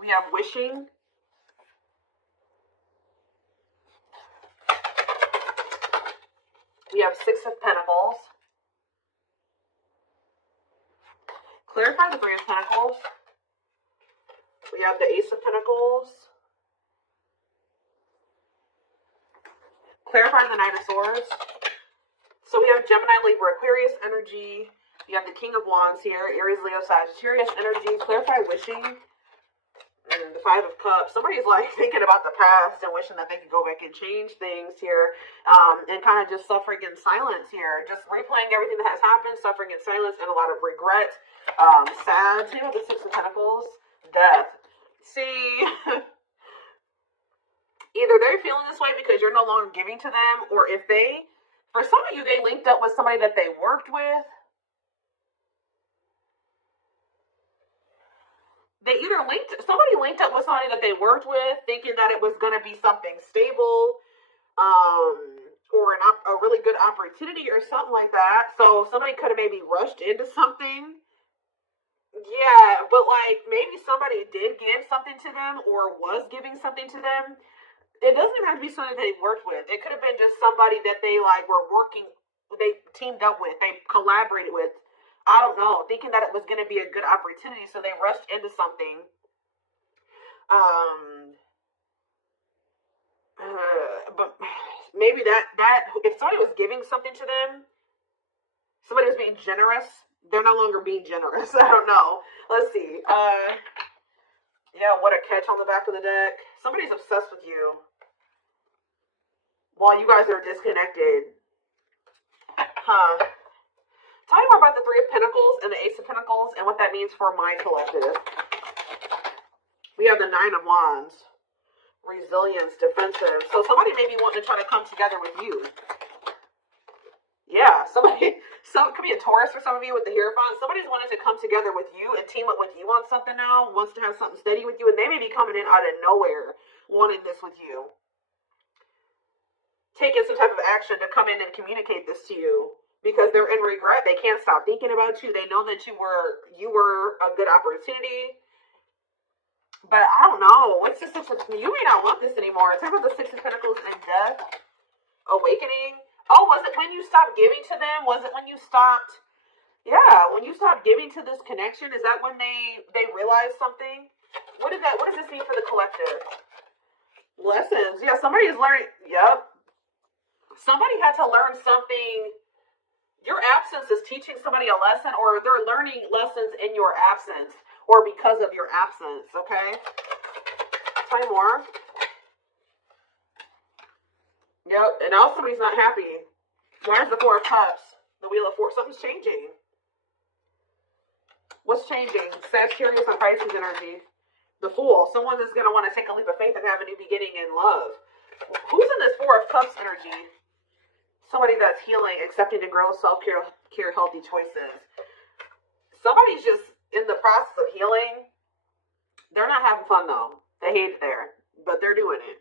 We have wishing. We have Six of Pentacles. Clarify the Three of Pentacles. We have the Ace of Pentacles. Clarify the Knight of Swords. So we have Gemini, Libra, Aquarius energy. You have the King of Wands here, Aries, Leo, Sagittarius energy. Clarify wishing. And the Five of Cups. Somebody's like thinking about the past and wishing that they could go back and change things here. And kind of just suffering in silence here. Just replaying everything that has happened, suffering in silence, and a lot of regret. Sad. Same with the Six of Pentacles. Death. See... Either they're feeling this way because you're no longer giving to them, or if they, for some of you, they linked up with somebody that they worked with. They either somebody linked up with somebody that they worked with, thinking that it was going to be something stable, or a really good opportunity or something like that. So somebody could have maybe rushed into something. Yeah, but like maybe somebody did give something to them or was giving something to them. It doesn't even have to be somebody they worked with. It could have been just somebody that they like were working, they teamed up with, they collaborated with. I don't know, thinking that it was going to be a good opportunity, so they rushed into something. But maybe that if somebody was giving something to them, somebody was being generous. They're no longer being generous. I don't know. Let's see. Yeah, what a catch on the back of the deck. Somebody's obsessed with you while you guys are disconnected. Huh. Tell me more about the Three of Pentacles and the Ace of Pentacles and what that means for my collective. We have the Nine of Wands. Resilience, defensive. So somebody may be wanting to try to come together with you. Yeah, it could be a Taurus for some of you with the Hierophant. Somebody's wanting to come together with you and team up with you on something now, wants to have something steady with you, and they may be coming in out of nowhere wanting this with you. Taking some type of action to come in and communicate this to you because they're in regret. They can't stop thinking about you. They know that you were a good opportunity. But I don't know. What's the Six of... You may not want this anymore. Talk about the Six of Pentacles and death. Awakening. Oh, was it when you stopped giving to them? Was it when you stopped... Yeah, when you stopped giving to this connection, is that when they realized something? What does this mean for the collective? Lessons. Yeah, somebody is learning... Yep. Somebody had to learn something. Your absence is teaching somebody a lesson, or they're learning lessons in your absence, or because of your absence, okay? Tell me more. Yep, and now somebody's not happy. Where's the Four of Cups? The Wheel of Fortune. Something's changing. What's changing? Sagittarius and Pisces energy. The Fool. Someone is going to want to take a leap of faith and have a new beginning in love. Who's in this Four of Cups energy? Somebody that's healing, accepting to grow, self-care, healthy choices. Somebody's just in the process of healing. They're not having fun, though. They hate it there, but they're doing it.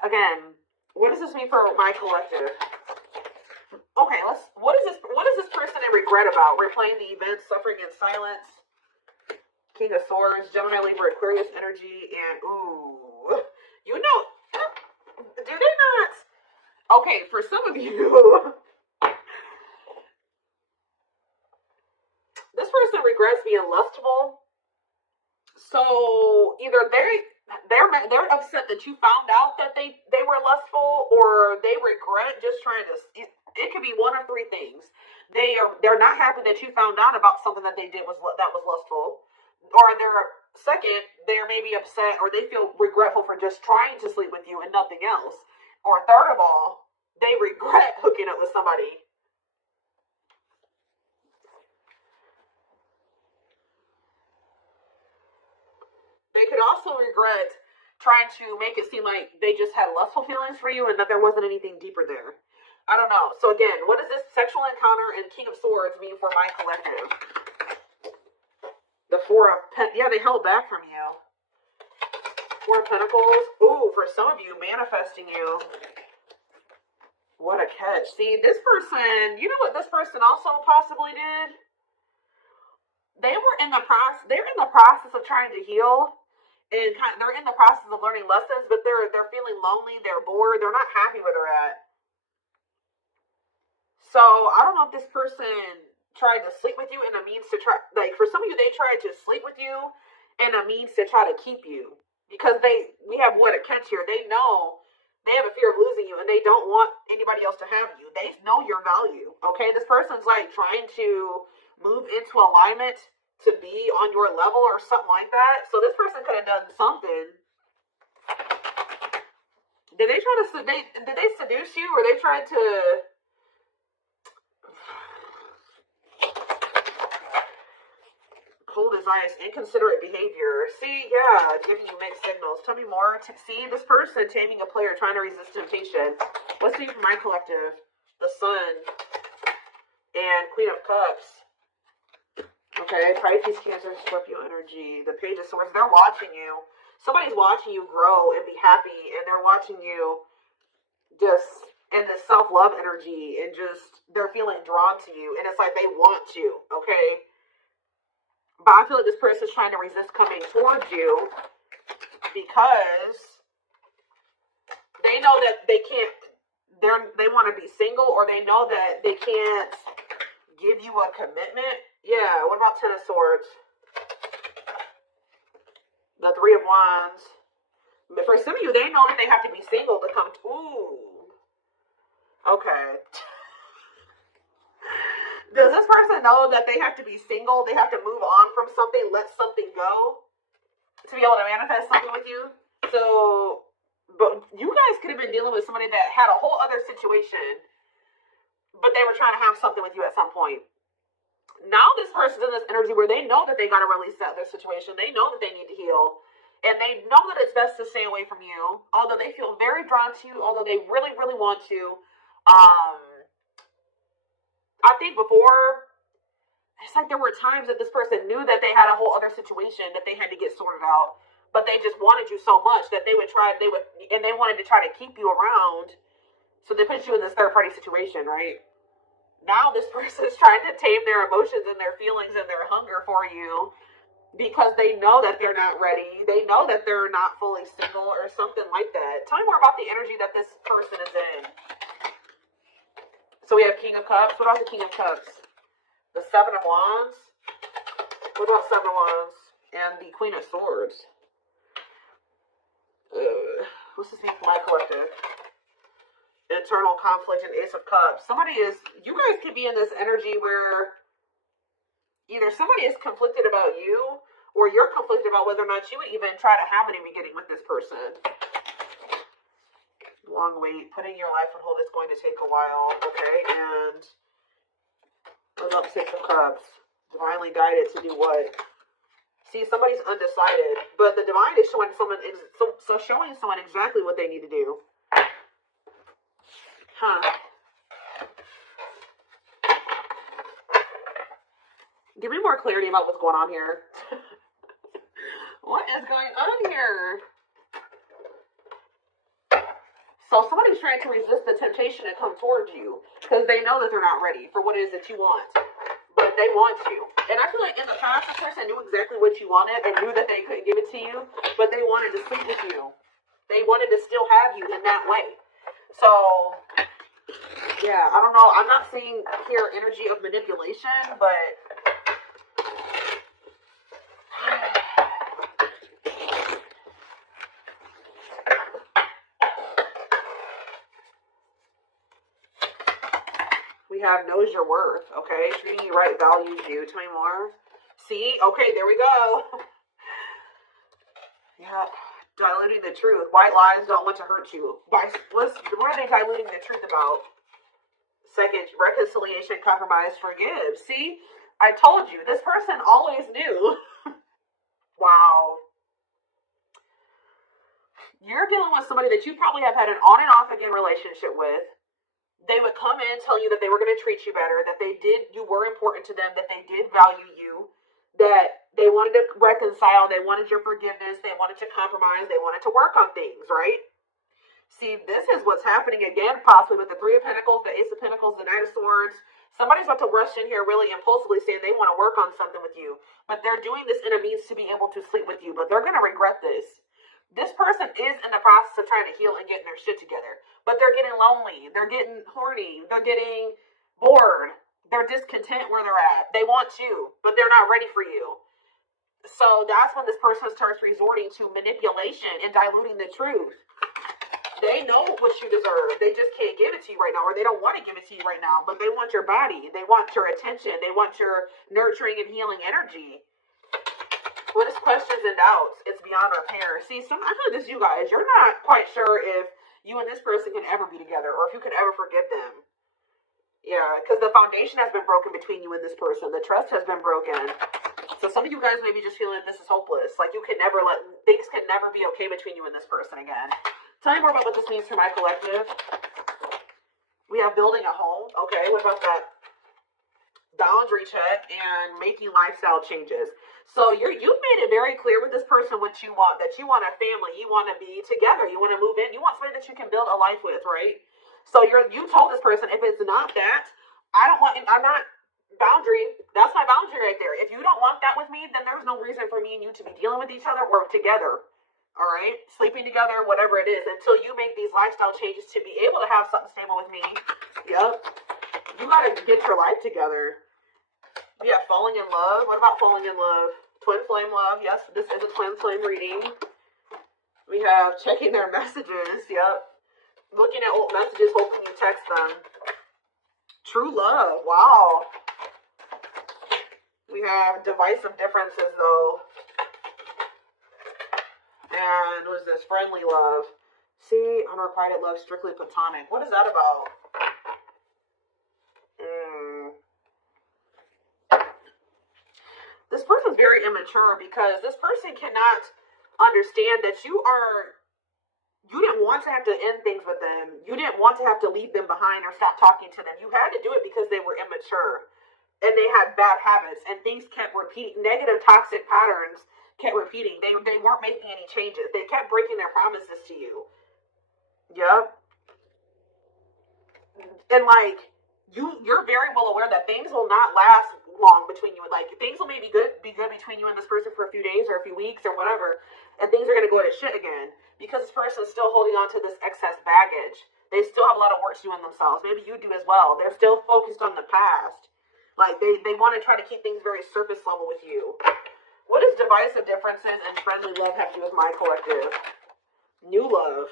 Again, what does this mean for my collective? Okay, what is this person in regret about? Replaying the event, suffering in silence. King of Swords, Gemini, Libra, Aquarius energy, and ooh, you know, do they not? Okay, for some of you, this person regrets being lustful. So either they're upset that you found out that they were lustful, or they regret just trying to. It could be one of three things. They're not happy that you found out about something that they did was lustful. Or they're maybe upset, or they feel regretful for just trying to sleep with you and nothing else. Or third of all, they regret hooking up with somebody. They could also regret trying to make it seem like they just had lustful feelings for you and that there wasn't anything deeper there. I don't know. So again, what does this sexual encounter and King of Swords mean for my collective? The Four of Pentacles. Yeah, they held back from you. Four of Pentacles. Ooh, for some of you, manifesting you. What a catch. See, this person, you know what this person also possibly did? they're in the process of trying to heal, and they're in the process of learning lessons, but they're feeling lonely, they're bored, they're not happy where they're at. So I don't know if this person tried to sleep with you in a means to try, like for some of you, they tried to sleep with you in a means to try to keep you, because we have what a catch here. They know they have a fear of losing you, and they don't want anybody else to have you. They know your value. Okay, this person's like trying to move into alignment to be on your level or something like that. So this person could have done something. Did they try to did they seduce you, or they tried to? Cold as ice, inconsiderate behavior. See, yeah, giving you mixed signals. Tell me more. See, this person taming a player, trying to resist temptation. What's the for my collective? The Sun and Queen of Cups. Okay, Pisces, Cancer, Scorpio energy. The Page of Swords. They're watching you. Somebody's watching you grow and be happy, and they're watching you just in this self-love energy, and just they're feeling drawn to you, and it's like they want you. Okay. But I feel like this person is trying to resist coming towards you because they know that they can't, they want to be single, or they know that they can't give you a commitment. Yeah, what about Ten of Swords? The Three of Wands. But for some of you, they know that they have to be single to come to, ooh. Okay. Does this person know that they have to be single? They have to move on from something, let something go to be able to manifest something with you? So, but you guys could have been dealing with somebody that had a whole other situation, but they were trying to have something with you at some point. Now this person's in this energy where they know that they got to release that other situation. They know that they need to heal. And they know that it's best to stay away from you, although they feel very drawn to you, although they really, really want to. I think before, it's like there were times that this person knew that they had a whole other situation that they had to get sorted out, but they just wanted you so much that they wanted to try to keep you around, so they put you in this third-party situation, right? Now this person is trying to tame their emotions and their feelings and their hunger for you because they know that they're not ready. They know that they're not fully single or something like that. Tell me more about the energy that this person is in. So we have King of Cups. What about the King of Cups? The Seven of Wands. What about Seven of Wands? And the Queen of Swords. What's this mean for my collective? Internal conflict and Ace of Cups. You guys could be in this energy where either somebody is conflicted about you, or you're conflicted about whether or not you would even try to have any beginning with this person. Long wait. Putting your life on hold is going to take a while. Okay, and what about Six of Cups? Divinely guided to do what? See, somebody's undecided, but the divine is showing someone exactly what they need to do. Huh. Give me more clarity about what's going on here. What is going on here? So somebody's trying to resist the temptation to come towards you because they know that they're not ready for what it is that you want. But they want you. And I feel like in the past, this person knew exactly what you wanted and knew that they couldn't give it to you, but they wanted to sleep with you. They wanted to still have you in that way. So, yeah, I don't know. I'm not seeing here energy of manipulation, but we have knows your worth, okay? Treating you right, values you. Tell me more. See? Okay, there we go. Yeah. Diluting the truth. White lies don't want to hurt you. What are they diluting the truth about? Second, reconciliation, compromise, forgive. See? I told you. This person always knew. Wow. You're dealing with somebody that you probably have had an on and off again relationship with. They would come in, tell you that they were going to treat you better, that you were important to them, that they did value you, that they wanted to reconcile, they wanted your forgiveness, they wanted to compromise, they wanted to work on things, right? See, this is what's happening again, possibly with the Three of Pentacles, the Ace of Pentacles, the Knight of Swords. Somebody's about to rush in here really impulsively saying they want to work on something with you, but they're doing this in a means to be able to sleep with you, but they're going to regret this. This person is in the process of trying to heal and getting their shit together, but they're getting lonely, they're getting horny, they're getting bored, they're discontent where they're at. They want you, but they're not ready for you. So that's when this person starts resorting to manipulation and diluting the truth. They know what you deserve. They just can't give it to you right now, or they don't want to give it to you right now, but they want your body. They want your attention. They want your nurturing and healing energy. What is questions and doubts? It's beyond repair. See, I feel like this, you guys, you're not quite sure if you and this person can ever be together, or if you can ever forgive them. Yeah, because the foundation has been broken between you and this person. The trust has been broken. So some of you guys may be just feeling this is hopeless. Like things can never be okay between you and this person again. Tell me more about what this means for my collective. We have building a home. Okay, what about that? Boundary check and making lifestyle changes. So you've made it very clear with this person what you want. That you want a family. You want to be together. You want to move in. You want somebody that you can build a life with, right? So you told this person, if it's not that, I'm not boundary. That's my boundary right there. If you don't want that with me, then there's no reason for me and you to be dealing with each other or together. All right, sleeping together, whatever it is, until you make these lifestyle changes to be able to have something stable with me. Yep. You gotta get your life together. Yeah, falling in love. What about falling in love? Twin flame love. Yes, this is a twin flame reading. We have checking their messages. Yep. Looking at old messages, hoping you text them. True love. Wow. We have divisive differences, though. And what is this? Friendly love. See, unrequited love, strictly platonic. What is that about? This person's very immature because this person cannot understand that you didn't want to have to end things with them. You didn't want to have to leave them behind or stop talking to them. You had to do it because they were immature and they had bad habits and things kept repeating. Negative, toxic patterns kept repeating. They weren't making any changes. They kept breaking their promises to you. Yep. And you're very well aware that things will not last long between you. Like things will maybe be good between you and this person for a few days or a few weeks or whatever, and things are gonna go to shit again because this person is still holding on to this excess baggage. They still have a lot of work to do in themselves. Maybe you do as well. They're still focused on the past. Like they want to try to keep things very surface level with you. What does divisive differences and friendly love have to do with my collective? New love.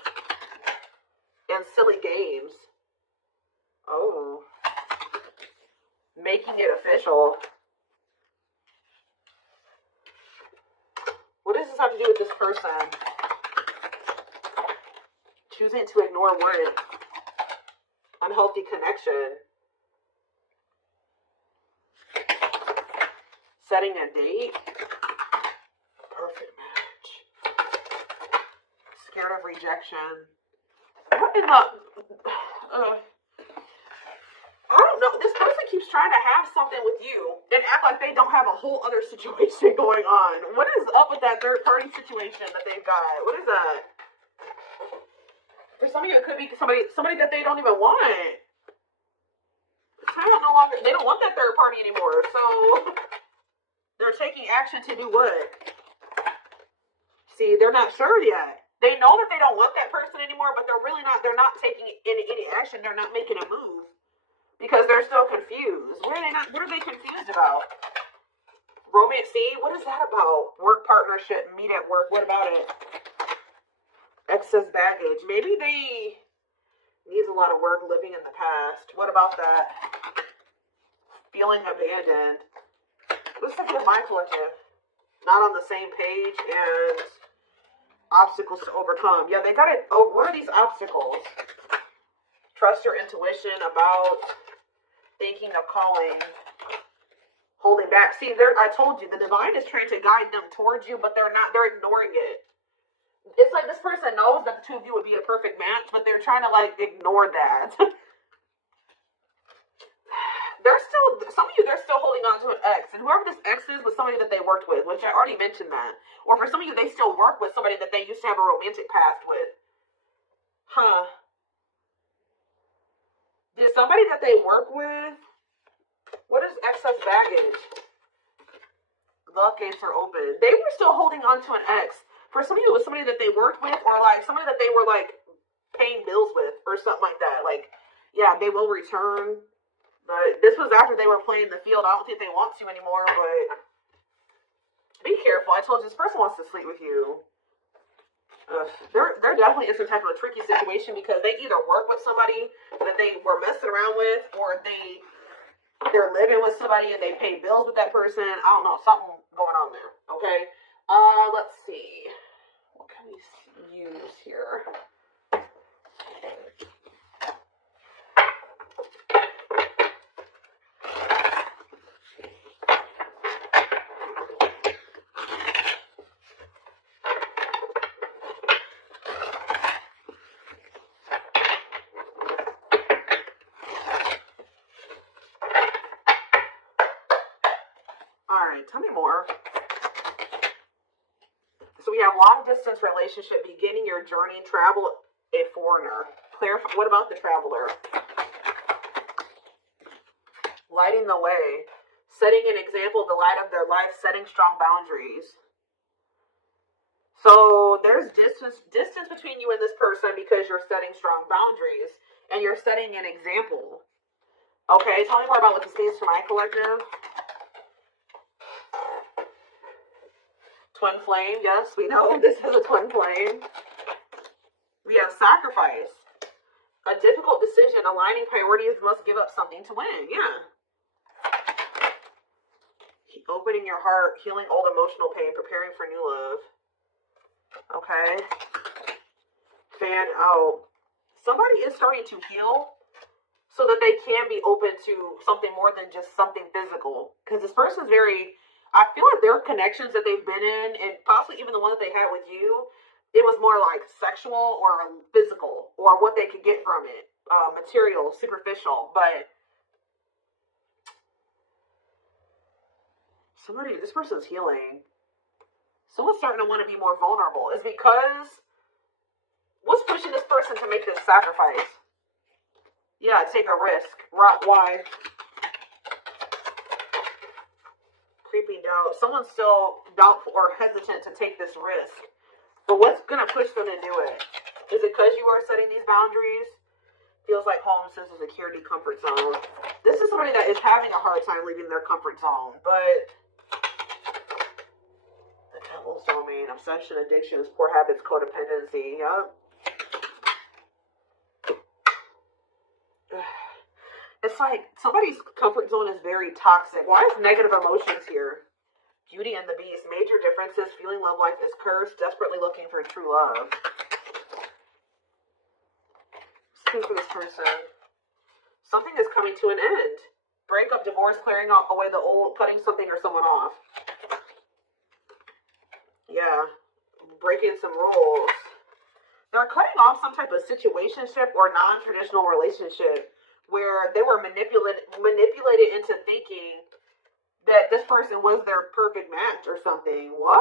And silly games. Oh. Making it official. What does this have to do with this person? Choosing to ignore word. Unhealthy connection. Setting a date. Perfect match. Scared of rejection. What in the... I don't know. This person keeps trying to have something with you and act like they don't have a whole other situation going on. What is up with that third party situation that they've got? What is that? For some of you, it could be somebody that they don't even want. They don't want that third party anymore. So they're taking action to do what? See, they're not sure yet. They know that they don't want that person anymore, but they're not taking any action. They're not making a move. Because they're still confused. What are they confused about? Romance, see? What is that about? Work partnership, meet at work. What about it? Excess baggage. Maybe they needs a lot of work living in the past. What about that? Feeling abandoned. What's the with my collective? Not on the same page and obstacles to overcome. Yeah, they got it. Oh, what are these obstacles? Trust your intuition about thinking of calling, holding back. See, I told you, the divine is trying to guide them towards you, but they're ignoring it. It's like this person knows that the two of you would be a perfect match, but they're trying to ignore that. Some of you, they're still holding on to an ex, and whoever this ex is was somebody that they worked with, which I already mentioned that. Or for some of you, they still work with somebody that they used to have a romantic past with. Huh. Did somebody that they work with What is excess baggage? Love gates are open. They were still holding on to an ex. For some of you, it was somebody that they worked with, or like somebody that they were like paying bills with, or something like that. Like, yeah, they will return. But this was after they were playing the field. I don't think they want to anymore, but be careful. I told you, this person wants to sleep with you. They're definitely in some type of a tricky situation because they either work with somebody that they were messing around with, or they're living with somebody and they pay bills with that person. I don't know, something going on there. Okay. Let's see. What can we use here? Alright, tell me more. So we have long distance relationship, beginning your journey, travel, a foreigner. Clarify. What about the traveler? Lighting the way, setting an example, the light of their life, setting strong boundaries. So there's distance between you and this person because you're setting strong boundaries and you're setting an example. Okay, tell me more about what this means for my collective. Twin flame, yes, we know this is a twin flame. We have sacrifice. A difficult decision, aligning priorities, must give up something to win. Yeah. Opening your heart, healing old emotional pain, preparing for new love. Okay. Fan out. Somebody is starting to heal so that they can be open to something more than just something physical. Because this person's very... I feel like their connections that they've been in, and possibly even the one that they had with you, it was more like sexual or physical, or what they could get from it. Material, superficial. But this person's healing. Someone's starting to want to be more vulnerable. Is because what's pushing this person to make this sacrifice? Yeah, take a risk. Why? Creeping doubt. Someone's still doubtful or hesitant to take this risk. But what's going to push them to do it? Is it because you are setting these boundaries? Feels like home, sense of security, comfort zone. This is somebody that is having a hard time leaving their comfort zone. But the devil's domain, obsession, addictions, poor habits, codependency. Yep. It's like somebody's comfort zone is very toxic. Why is negative emotions here? Beauty and the Beast. Major differences. Feeling love life is cursed. Desperately looking for true love. Speak for this person. Something is coming to an end. Breakup, divorce, clearing away the old, cutting something or someone off. Yeah. Breaking some rules. They're cutting off some type of situationship or non-traditional relationship where they were manipulated into thinking that this person was their perfect match or something. What?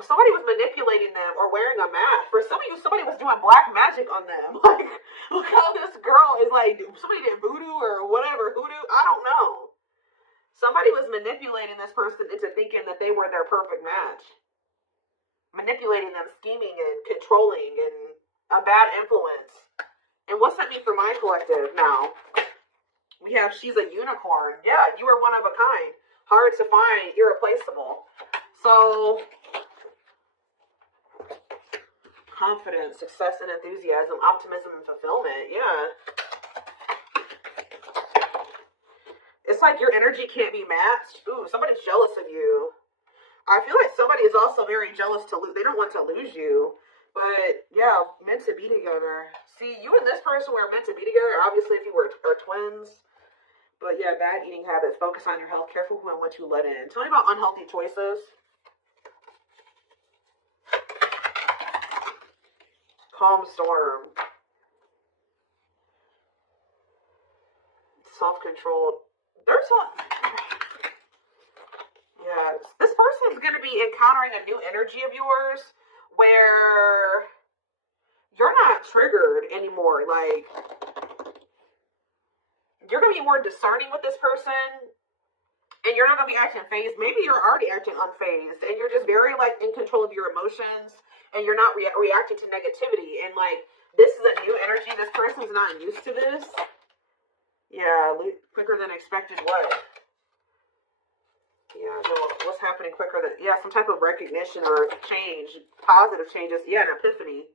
Somebody was manipulating them or wearing a mask. For some of you, somebody was doing black magic on them. Like, look how this girl is like, somebody did voodoo or whatever, hoodoo. I don't know. Somebody was manipulating this person into thinking that they were their perfect match. Manipulating them, scheming and controlling and a bad influence. And what's that mean for my collective now? We have she's a unicorn. Yeah, you are one of a kind. Hard to find, irreplaceable. So, confidence, success and enthusiasm, optimism and fulfillment. Yeah. It's like your energy can't be matched. Ooh, somebody's jealous of you. I feel like somebody is also very jealous to lose. They don't want to lose you. But, yeah, meant to be together. See, you and this person were meant to be together, obviously, if you are twins. But, yeah, bad eating habits. Focus on your health. Careful who and what you let in. Tell me about unhealthy choices. Calm storm. Self-controlled. There's some... Yeah, this person is going to be encountering a new energy of yours where you're not triggered anymore. Like, you're going to be more discerning with this person, and you're not going to be acting phased. Maybe you're already acting unfazed, and you're just very, like, in control of your emotions, and you're not reacting to negativity. And, like, this is a new energy. This person's not used to this. Yeah, quicker than expected what? Yeah, no, what's happening quicker than... Yeah, some type of recognition or change. Positive changes. Yeah, an epiphany.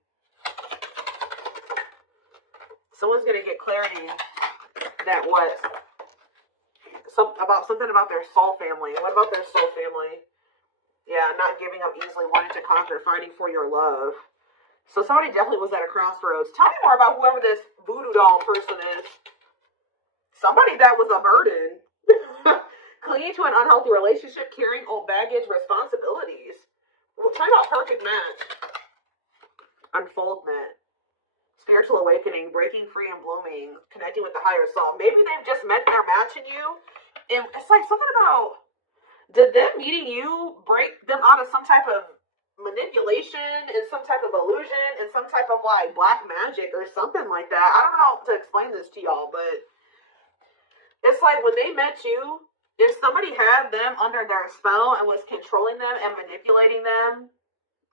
Someone's going to get clarity that what... something about their soul family. What about their soul family? Yeah, not giving up easily, wanting to conquer, fighting for your love. So somebody definitely was at a crossroads. Tell me more about whoever this voodoo doll person is. Somebody that was a burden. Clinging to an unhealthy relationship, carrying old baggage, responsibilities. Tell me about perfect match. Unfoldment. Spiritual awakening, breaking free and blooming, connecting with the higher self. Maybe they've just met their match in you. And it's like something about, did them meeting you break them out of some type of manipulation and some type of illusion and some type of like black magic or something like that? I don't know how to explain this to y'all, but it's like when they met you, if somebody had them under their spell and was controlling them and manipulating them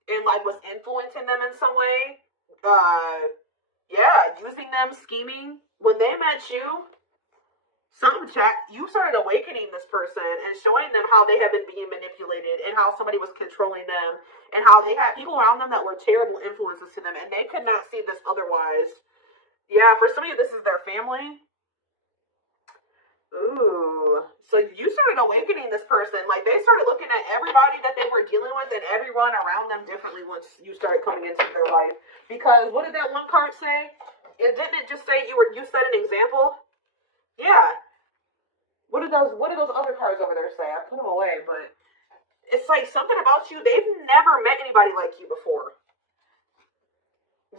and like was influencing them in some way, yeah, using them, scheming. When they met you, you started awakening this person and showing them how they have been being manipulated and how somebody was controlling them and how they had people around them that were terrible influences to them and they could not see this otherwise. Yeah, for some of you, this is their family. Ooh. So you started awakening this person. Like, they started looking at everybody that they were dealing with and everyone around them differently once you started coming into their life. Because what did that one card say? Didn't it just say you set an example? Yeah. What did those other cards over there say? I put them away, but it's like something about you. They've never met anybody like you before.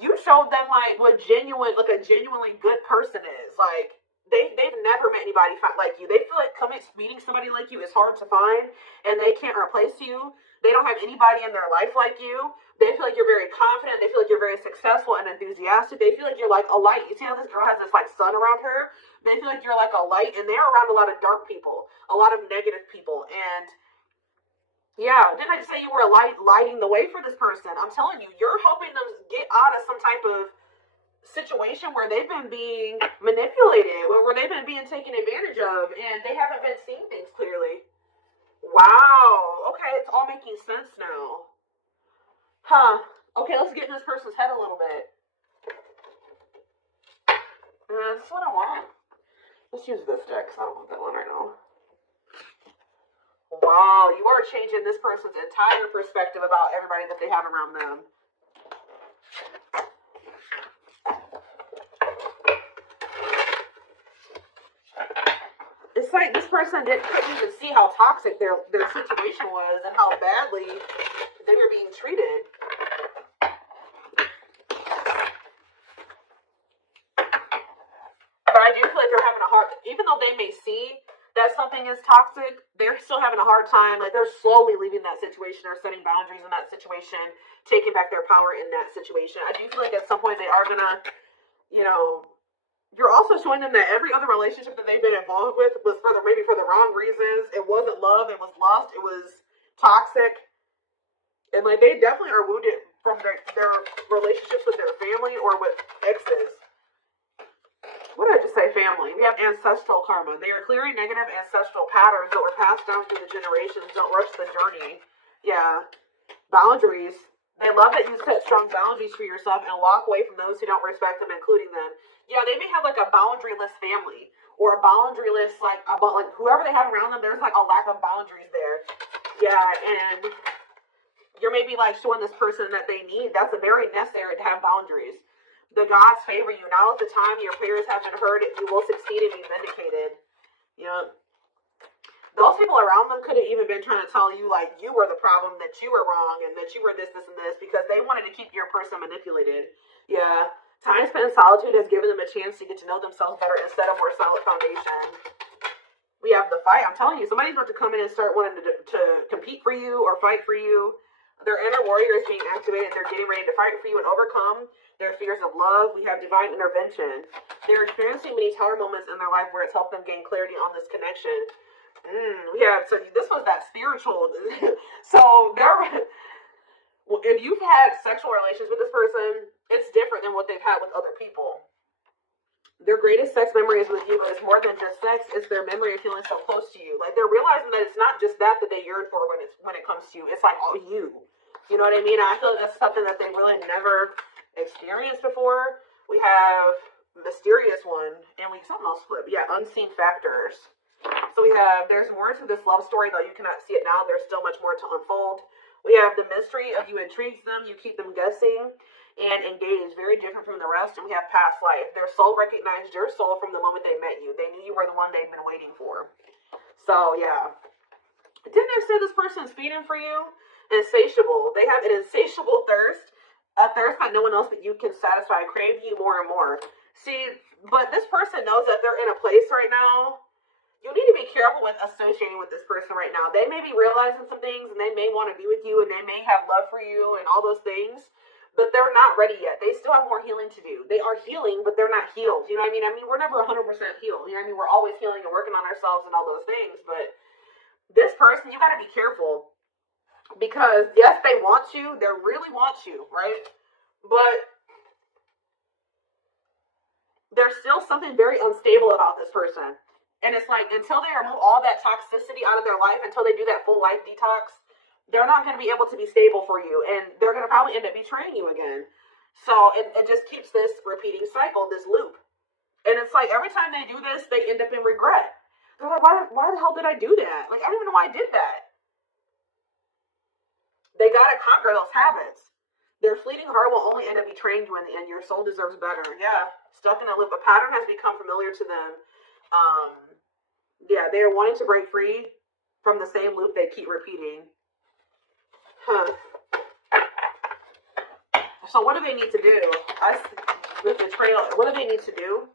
You showed them like a genuinely good person is. Like, they've never met anybody like you. They feel like meeting somebody like you is hard to find, and they can't replace you. They don't have anybody in their life like you. They feel like you're very confident. They feel like you're very successful and enthusiastic. They feel like you're like a light. You see how this girl has this like sun around her? They feel like you're like a light, and they're around a lot of dark people, a lot of negative people. And yeah, didn't I just say you were lighting the way for this person? I'm telling you, you're helping them get out of some type of situation where they've been being manipulated, where they've been being taken advantage of, and they haven't been seeing things clearly. Wow. Okay, it's all making sense now. Huh. Okay, let's get in this person's head a little bit. This is what I want. Let's use this deck, because I don't want that one right now. Wow, you are changing this person's entire perspective about everybody that they have around them. It's like this person couldn't even see how toxic their situation was and how badly they were being treated. But I do feel like they're having a hard, even though they may see that something is toxic, they're still having a hard time. Like, they're slowly leaving that situation or setting boundaries in that situation, taking back their power in that situation. I do feel like at some point they are gonna, you're also showing them that every other relationship that they've been involved with was maybe for the wrong reasons. It wasn't love, it was lust, it was toxic. And like, they definitely are wounded from their relationships with their family or with exes. What did I just say? Family. We have ancestral karma. They are clearing negative ancestral patterns that were passed down through the generations. Don't rush the journey. Yeah. Boundaries. They love that you set strong boundaries for yourself and walk away from those who don't respect them, including them. Yeah, they may have like a boundaryless family or a boundaryless, like whoever they have around them, there's like a lack of boundaries there. Yeah, and you're maybe like showing this person that they need. That's very necessary to have boundaries. The gods favor you. Now is the time your prayers have been heard. You will succeed and be vindicated. Yeah. Those people around them could have even been trying to tell you, like, you were the problem, that you were wrong, and that you were this, and this, because they wanted to keep your person manipulated. Yeah. Time spent in solitude has given them a chance to get to know themselves better and set a more solid foundation. We have the fight. I'm telling you, somebody's about to come in and start wanting to compete for you or fight for you. Their inner warrior is being activated. They're getting ready to fight for you and overcome their fears of love. We have divine intervention. They're experiencing many tower moments in their life where it's helped them gain clarity on this connection. We have, so this was that spiritual. So if you've had sexual relations with this person, it's different than what they've had with other people. Their greatest sex memory is with you, but it's more than just sex. It's their memory of feeling so close to you. Like, they're realizing that it's not just that they yearn for when it comes to you. It's like all you. You know what I mean? I feel like that's something that they really never experienced before. We have mysterious one, and something else flip. Yeah, unseen factors. So we have, there's more to this love story, though you cannot see it now. There's still much more to unfold. We have the mystery of you intrigues them. You keep them guessing and engaged, very different from the rest. And we have past life. Their soul recognized your soul from the moment they met you. They knew you were the one they'd been waiting for. So, yeah. Didn't I say this person's feeding for you? Insatiable. They have an insatiable thirst. A thirst that no one else but you can satisfy. Crave you more and more. See, but this person knows that they're in a place right now. You need to be careful with associating with this person right now. They may be realizing some things, and they may want to be with you, and they may have love for you and all those things. But they're not ready yet. They still have more healing to do. They are healing, but they're not healed. You know what I mean? I mean, we're never 100% healed. You know what I mean? We're always healing and working on ourselves and all those things. But this person, you got to be careful. Because, yes, they want you. They really want you, right? But there's still something very unstable about this person. And it's like, until they remove all that toxicity out of their life, until they do that full life detox, they're not going to be able to be stable for you, and they're going to probably end up betraying you again. So it just keeps this repeating cycle, this loop. And it's like every time they do this, they end up in regret. They're like, why the hell did I do that? Like, I don't even know why I did that. They got to conquer those habits. Their fleeting heart will only end up betraying you in the end. Your soul deserves better. Yeah, stuck in a loop. A pattern has become familiar to them. Yeah, they are wanting to break free from the same loop they keep repeating. So what do they need to do? With betrayal, what do they need to do?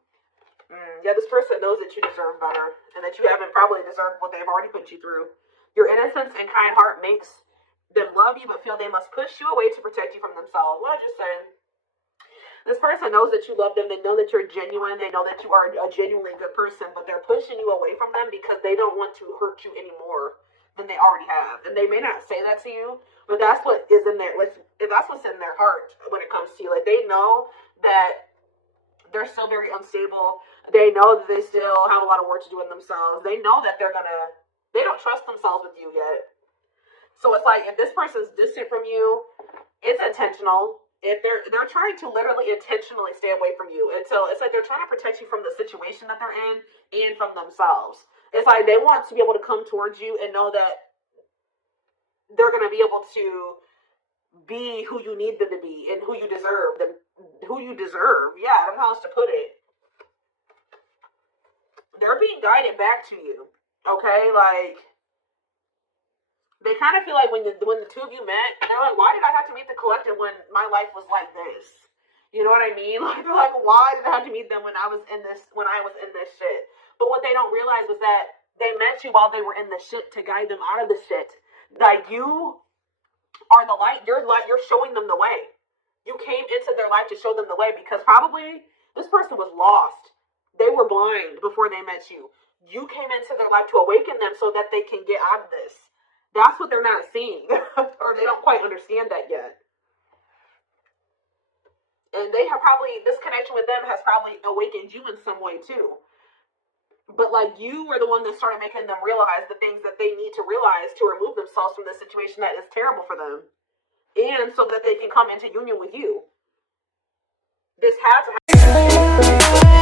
Yeah, this person knows that you deserve better, and that you haven't probably deserved what they've already put you through. Your innocence and kind heart makes them love you, but feel they must push you away to protect you from themselves. What I just said. This person knows that you love them. They know that you're genuine. They know that you are a genuinely good person, but they're pushing you away from them because they don't want to hurt you anymore than they already have. And they may not say that to you, but that's what is in their, that's what's in their heart when it comes to you. Like, they know that they're still very unstable. They know that they still have a lot of work to do in themselves. They know that they don't trust themselves with you yet. So it's like, if this person's distant from you, it's intentional. If they're trying to literally intentionally stay away from you. And so it's like they're trying to protect you from the situation that they're in and from themselves. It's like they want to be able to come towards you and know that they're going to be able to be who you need them to be and who you deserve. Yeah, I don't know how else to put it. They're being guided back to you. Okay? Like, they kind of feel like when the two of you met, they're like, why did I have to meet the collective when my life was like this? You know what I mean? Like, they're like, why did I have to meet them when I was in this shit? But what they don't realize was that they met you while they were in the shit to guide them out of the shit. Like, you are the light. You're showing them the way. You came into their life to show them the way, because probably this person was lost. They were blind before they met you. You came into their life to awaken them so that they can get out of this. That's what they're not seeing, or they don't quite understand that yet. And they have probably, this connection with them has probably awakened you in some way too. But like, you were the one that started making them realize the things that they need to realize to remove themselves from this situation that is terrible for them. And so that they can come into union with you. This had to happen.